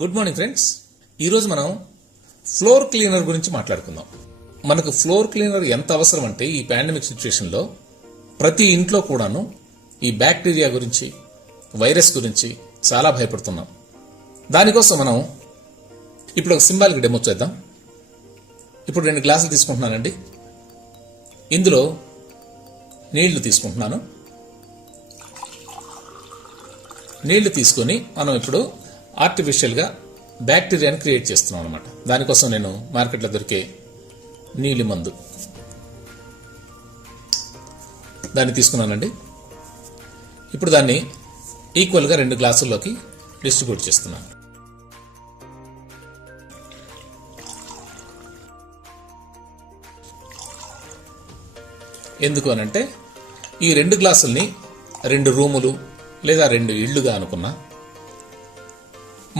Good morning friends. ఈరోజు మనం floor cleaner గురించి మాట్లాడుకుందాం. మనకు ఫ్లోర్ క్లీనర్ ఎంత అవసరం అంటే ఈ పాండమిక్ సిచ్యువేషన్లో ప్రతి ఇంట్లో కూడాను ఈ బ్యాక్టీరియా గురించి, వైరస్ గురించి చాలా భయపడుతున్నాం. దానికోసం మనం ఇప్పుడు ఒక సింబాలిక్ డెమో చేద్దాం. ఇప్పుడు 2 గ్లాసులు తీసుకుంటున్నానండి. ఇందులో నీళ్లు తీసుకుంటున్నాను. నీళ్లు తీసుకొని మనం ఇప్పుడు ఆర్టిఫిషియల్గా బ్యాక్టీరియాని క్రియేట్ చేస్తున్నాం అనమాట. దానికోసం నేను మార్కెట్లో దొరికే నీలి మందు దాన్ని తీసుకున్నానండి. ఇప్పుడు దాన్ని ఈక్వల్గా 2 గ్లాసుల్లోకి డిస్ట్రిబ్యూట్ చేస్తున్నాను. ఎందుకు అనంటే ఈ 2 గ్లాసుల్ని 2 రూములు లేదా 2 ఇళ్లుగా అనుకున్నా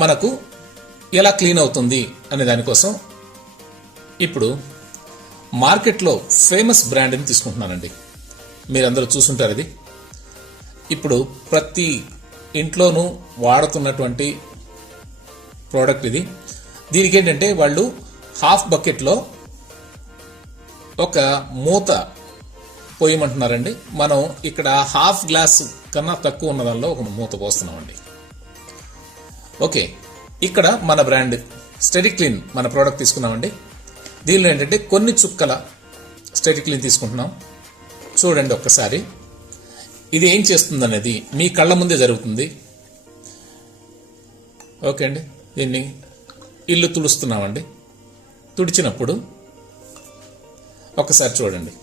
మనకు ఎలా క్లీన్ అవుతుంది అనే దానికోసం ఇప్పుడు మార్కెట్లో ఫేమస్ బ్రాండ్ని తీసుకుంటున్నానండి. మీరందరూ చూసుంటారు. ఇది ఇప్పుడు ప్రతి ఇంట్లోనూ వాడుతున్నటువంటి ప్రోడక్ట్ ఇది. దీనికి ఏంటంటే వాళ్ళు హాఫ్ బకెట్లో ఒక మూత పోయమంటున్నారండి. మనం ఇక్కడ హాఫ్ గ్లాస్ కన్నా తక్కువ ఉన్న దానిలో ఒక మూత పోస్తున్నామండి. ఓకే, ఇక్కడ మన బ్రాండ్ స్టెడీ క్లీన్ మన ప్రోడక్ట్ తీసుకున్నామండి. దీనిలో ఏంటంటే కొన్ని చుక్కల స్టెడీ క్లీన్ తీసుకుంటున్నాం. చూడండి ఒక్కసారి ఇది ఏం చేస్తుంది అనేది మీ కళ్ళ ముందే జరుగుతుంది. ఓకే అండి, దీన్ని ఇల్లు తుడుస్తున్నామండి. తుడిచినప్పుడు ఒక్కసారి చూడండి.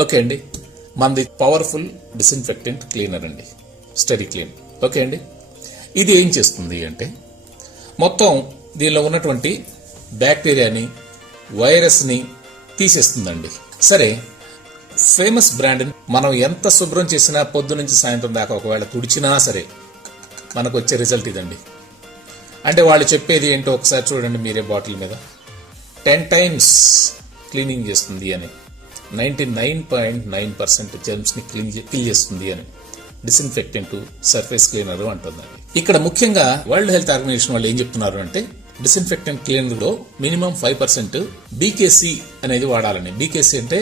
ఓకే అండి, మనది పవర్ఫుల్ డిస్ఇన్ఫెక్టెంట్ క్లీనర్ అండి, స్టెడీ క్లీన్. ఓకే అండి, ఇది ఏం చేస్తుంది అంటే మొత్తం దీనిలో ఉన్నటువంటి బ్యాక్టీరియాని, వైరస్ని తీసేస్తుందండి. సరే, ఫేమస్ బ్రాండ్ని మనం ఎంత శుభ్రం చేసినా పొద్దు నుంచి సాయంత్రం దాకా ఒకవేళ తుడిచినా సరే మనకు వచ్చే రిజల్ట్ ఇదండి. అంటే వాళ్ళు చెప్పేది ఏంటో ఒకసారి చూడండి మీరే బాటిల్ మీద. 10 times క్లీనింగ్ చేస్తుంది అని, 99.9% జెర్మ్స్ని కిల్ చేస్తుంది అని డిస్ఇన్ఫెక్టెంట్ సర్ఫేస్ క్లీనర్ అంటుందండి. ఇక్కడ ముఖ్యంగా వరల్డ్ హెల్త్ ఆర్గనైజేషన్ వాళ్ళు ఏం చెప్తున్నారు అంటే డిస్ఇన్ఫెక్టెంట్ క్లీనర్లో మినిమం 5% బీకేసీ అనేది వాడాలని. బీకేసీ అంటే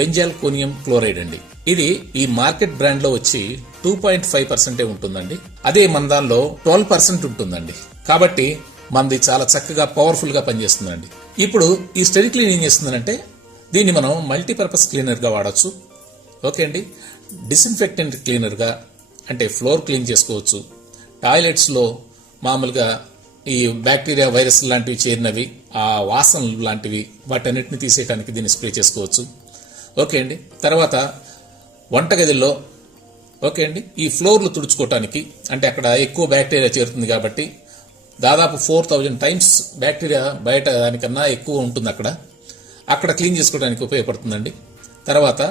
బెంజాల్కోనియం క్లోరైడ్ అండి. ఇది ఈ మార్కెట్ బ్రాండ్ లో వచ్చి 2.5% ఉంటుందండి. అదే మన దానిలో 12% ఉంటుందండి. కాబట్టి మనది చాలా చక్కగా పవర్ఫుల్ గా పనిచేస్తుందండి. ఇప్పుడు ఈ స్టెడీ క్లీన్ ఏం చేస్తుందంటే దీన్ని మనం మల్టీపర్పస్ క్లీనర్గా వాడచ్చు. ఓకే అండి, డిస్ఇన్ఫెక్టెంట్ క్లీనర్గా అంటే ఫ్లోర్ క్లీన్ చేసుకోవచ్చు. టాయిలెట్స్లో మామూలుగా ఈ బ్యాక్టీరియా, వైరస్ లాంటివి చేరినవి, ఆ వాసనలు లాంటివి, వాటన్నిటిని తీసేయడానికి దీన్ని స్ప్రే చేసుకోవచ్చు. ఓకే అండి, తర్వాత వంటగదిలో ఓకే అండి ఈ ఫ్లోర్లు తుడుచుకోవటానికి, అంటే అక్కడ ఎక్కువ బ్యాక్టీరియా చేరుతుంది కాబట్టి దాదాపు 4000 times బ్యాక్టీరియా బయట దానికన్నా ఎక్కువ ఉంటుంది అక్కడ క్లీన్ చేసుకోవడానికి ఉపయోగపడుతుందండి. తర్వాత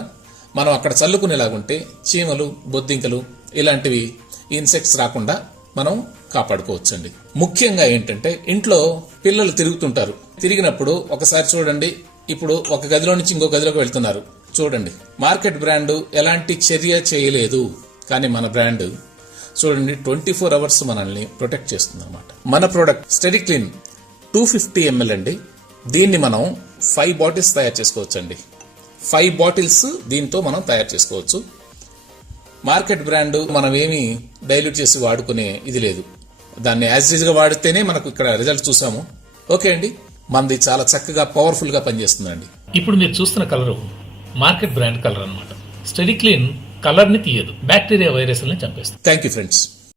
మనం అక్కడ చల్లుకునేలాగుంటే చీమలు, బొద్దింకలు ఇలాంటివి ఇన్సెక్ట్స్ రాకుండా మనం కాపాడుకోవచ్చండి. ముఖ్యంగా ఏంటంటే ఇంట్లో పిల్లలు తిరుగుతుంటారు. తిరిగినప్పుడు ఒకసారి చూడండి, ఇప్పుడు ఒక గదిలో నుంచి ఇంకో గదిలోకి వెళ్తున్నారు. చూడండి, మార్కెట్ బ్రాండ్ ఎలాంటి చర్య చేయలేదు, కానీ మన బ్రాండ్ చూడండి 24 hours మనల్ని ప్రొటెక్ట్ చేస్తుంది అన్నమాట. మన ప్రోడక్ట్ స్టెడీ క్లీన్ 250 ml అండి. దీన్ని మనం 5 బాటిల్స్ తయారు చేసుకోవచ్చండి. 5 బాటిల్స్ దీంతో మనం తయారు చేసుకోవచ్చు. మార్కెట్ బ్రాండ్ మనం ఏమి డైల్యూట్ చేసి వాడుకునే ఇది లేదు. దాన్ని యాజ్ యూజ్ గా వాడితేనే మనకు ఇక్కడ రిజల్ట్ చూసాము. ఓకే అండి, మనది చాలా చక్కగా పవర్ఫుల్ గా పనిచేస్తుందండి. ఇప్పుడు మీరు చూస్తున్న కలర్ మార్కెట్ బ్రాండ్ కలర్ అన్నమాట. స్టెడీ క్లీన్ కలర్ ని తీయదు, బ్యాక్టీరియా వైరస్ని చంపేస్తుంది. Thank you friends.